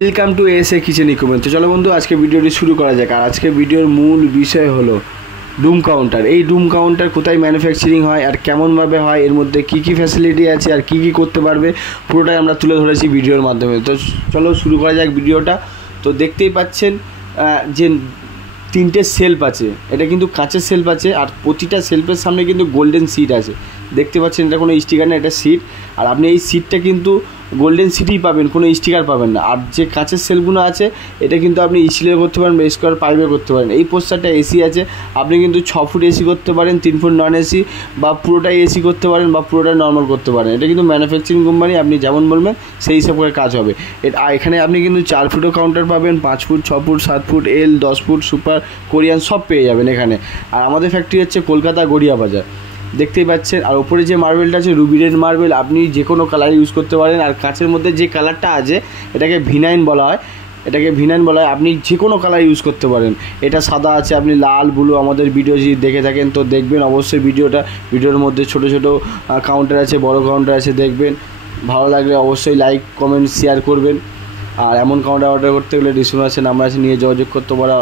Welcome to S A kitchen equipment. তো চলো বন্ধু, আজকে ভিডিওটি শুরু করা যাক। আর আজকে ভিডিওর মূল বিষয় হলো ডুম কাউন্টার। এই ডুম কাউন্টার কোথায় ম্যানুফ্যাকচারিং হয় আর কেমনভাবে হয়, এর মধ্যে কী কী ফ্যাসিলিটি আছে আর কী কী করতে পারবে, পুরোটাই আমরা তুলে ধরেছি ভিডিওর মাধ্যমে। তো চলো শুরু করা যাক ভিডিওটা। তো দেখতেই পাচ্ছেন যে তিনটে সেলফ আছে, এটা কিন্তু কাঁচের সেলফ আছে, আর প্রতিটা সেলফের সামনে কিন্তু গোল্ডেন সিট আছে। দেখতে পাচ্ছেন এটা কোনো স্টিকার না, এটা সিট। আর আপনি এই সিটটা কিন্তু গোল্ডেন সিটই পাবেন, কোনো স্টিকার পাবেন না। আর যে কাঁচের সেলফগুলো আছে এটা কিন্তু আপনি স্টিলের করতে পারেন বা স্কোয়ার পাইপে করতে পারেন। এই পোস্টারটা এসি আছে, আপনি কিন্তু 6 ফুট এসি করতে পারেন, 3 ফুট নন এসি, বা পুরোটাই এসি করতে পারেন বা পুরোটাই নর্মাল করতে পারেন। এটা কিন্তু ম্যানুফ্যাকচারিং কোম্পানি, আপনি যেমন বলবেন সেই হিসাব করে কাজ হবে। এখানে আপনি কিন্তু 4 ফুটও কাউন্টার পাবেন, 5 ফুট, 6 ফুট, 7 ফুট, এল, 10 ফুট, সুপার, কোরিয়ান সব পেয়ে যাবেন এখানে। আর আমাদের ফ্যাক্টরি হচ্ছে কলকাতা গড়িয়া বাজার, দেখতেই পাচ্ছেন। আর ওপরে যে মার্বেলটা আছে রুবি রেড মার্বেল, আপনি যে কোনো কালার ইউজ করতে পারেন। আর কাঁচের মধ্যে যে কালারটা আছে এটাকে ভিনাইন বলা হয়, আপনি যে কোনো কালার ইউজ করতে পারেন। এটা সাদা আছে, আপনি লাল, ব্লু, আমাদের ভিডিও যদি দেখে থাকেন তো দেখবেন অবশ্যই ভিডিওর মধ্যে ছোট ছোট কাউন্টার আছে, বড় কাউন্টার আছে, দেখবেন। ভালো লাগলে অবশ্যই লাইক, কমেন্ট, শেয়ার করবেন। আর এমন কাউন্টার অর্ডার করতে গেলে ডিসকাউন্ট আছে, নাম্বার আছে, নিয়ে যোগাযোগ করতে পারা।